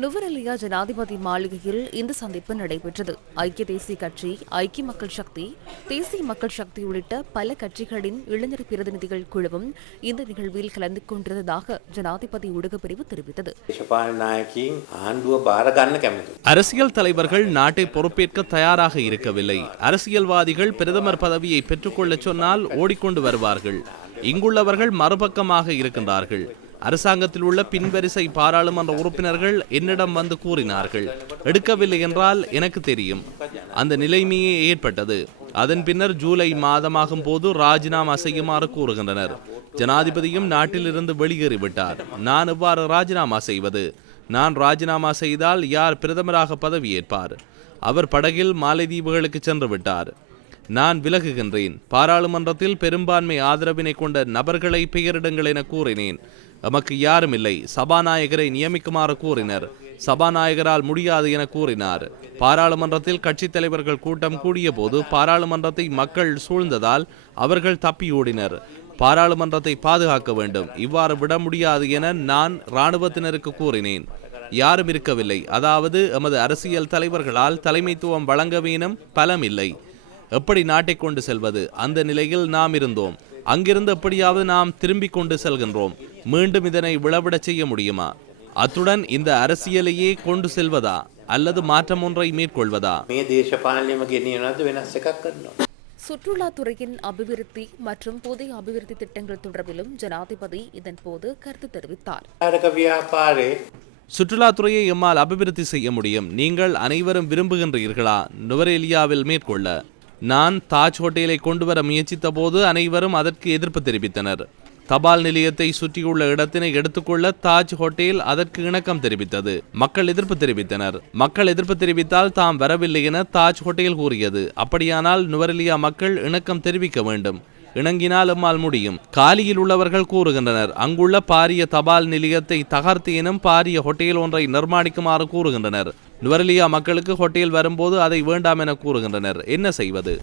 நுவரெலியா ஜனாதிபதி மாளிகையில் இந்த சந்திப்பு நடைபெற்றது. ஐக்கிய தேசிய கட்சி ஐக்கிய மக்கள் சக்தி தேசிய மக்கள் சக்தி உள்ளிட்ட பல கட்சிகளின் இளைஞர் பிரதிநிதிகள் குழுவும் இந்த நிகழ்வில் கலந்து கொண்டிருந்ததாக ஜனாதிபதி ஊடகப்பிரிவு தெரிவித்தது. அரசியல் தலைவர்கள் நாட்டை பொறுப்பேற்க தயாராக இருக்கவில்லை. அரசியல்வாதிகள் பிரதமர் பதவியை பெற்றுக்கொள்ள சொன்னால் ஓடிக்கொண்டு வருவார்கள். இங்குள்ளவர்கள் மறுபக்கமாக இருக்கின்றார்கள். அரசாங்கத்தில் உள்ள பின்வரிசை பாராளுமன்ற உறுப்பினர்கள் என்னிடம் வந்து கூறினார்கள். எடுக்கவில்லை என்றால் எனக்கு தெரியும். அந்த நிலைமையே ஏற்பட்டது. அதன் பின்னர் ஜூலை மாதமாகும் போது ராஜினாமா செய்யுமாறு கூறுகின்றனர். ஜனாதிபதியும் நாட்டிலிருந்து வெளியேறிவிட்டார் நான் எவ்வாறு ராஜினாமா செய்வது? நான் ராஜினாமா செய்தால் யார் பிரதமராக பதவியேற்பார்? அவர் படகில் மாலைதீவுகளுக்கு சென்று விட்டார். நான் விலகுகின்றேன். பாராளுமன்றத்தில் பெரும்பான்மை ஆதரவினை கொண்ட நபர்களை பெயரிடுங்கள் என கூறினேன். எமக்கு யாரும் இல்லை. சபாநாயகரை நியமிக்குமாறு கூறினர். சபாநாயகரால் முடியாது என கூறினார். பாராளுமன்றத்தில் கட்சித் தலைவர்கள் கூட்டம் கூடிய போது பாராளுமன்றத்தை மக்கள் சூழ்ந்ததால் அவர்கள் தப்பியோடினர் பாராளுமன்றத்தை பாதுகாக்க வேண்டும். இவ்வாறு விட முடியாது என நான் இராணுவத்தினருக்கு கூறினேன். யாரும் இருக்கவில்லை. அதாவது எமது அரசியல் தலைவர்களால் தலைமைத்துவம் வழங்க வேணும் பலம் இல்லை எப்படி நாட்டை கொண்டு செல்வது? அந்த நிலையில் நாம் இருந்தோம். அங்கிருந்து எப்படியாவது நாம் திரும்பிக் கொண்டு செல்கின்றோம். மீண்டும் இதனை விளவிடச் செய்ய முடியுமா? அத்துடன் இந்த அரசியலையே கொண்டு செல்வதா? அல்லது மாற்றம் ஒன்றை மேற்கொள்வதா? சுற்றுலாத்துறையின் அபிவிருத்தி மற்றும் புதிய அபிவிருத்தி திட்டங்கள் தொடர்பிலும் ஜனாதிபதி இதன் போது கருத்து தெரிவித்தார். சுற்றுலாத்துறையை எம்மால் அபிவிருத்தி செய்ய முடியும். நீங்கள் அனைவரும் விரும்புகின்றீர்களா? நுவரேலியாவில் மேற்கொள்ள. நான் தாஜ் ஹோட்டலை கொண்டு வர முயற்சித்த போது அனைவரும் அதற்கு எதிர்ப்பு தெரிவித்தனர். தபால் நிலையத்தை சுற்றியுள்ள இடத்தினை எடுத்துக்கொள்ள தாஜ் ஹோட்டல் அதற்கு இணக்கம் தெரிவித்தது. மக்கள் எதிர்ப்பு தெரிவித்தனர். மக்கள் எதிர்ப்பு தெரிவித்தால் தாம் வரவில்லை என தாஜ் ஹோட்டல் கூறியது. அப்படியானால் நுவரெலியா மக்கள் இணக்கம் தெரிவிக்க வேண்டும். இணங்கினால் எம்மால் முடியும். காலியில் உள்ளவர்கள் கூறுகின்றனர். அங்குள்ள பாரிய தபால் நிலையத்தை தகர்த்தேனும் பாரிய ஹோட்டல் ஒன்றை நிர்மாணிக்குமாறு கூறுகின்றனர். நுவரலியா மக்களுக்கு ஹோட்டல் வரும்போது அதை வேண்டாம் என கூறுகின்றனர். என்ன செய்வது?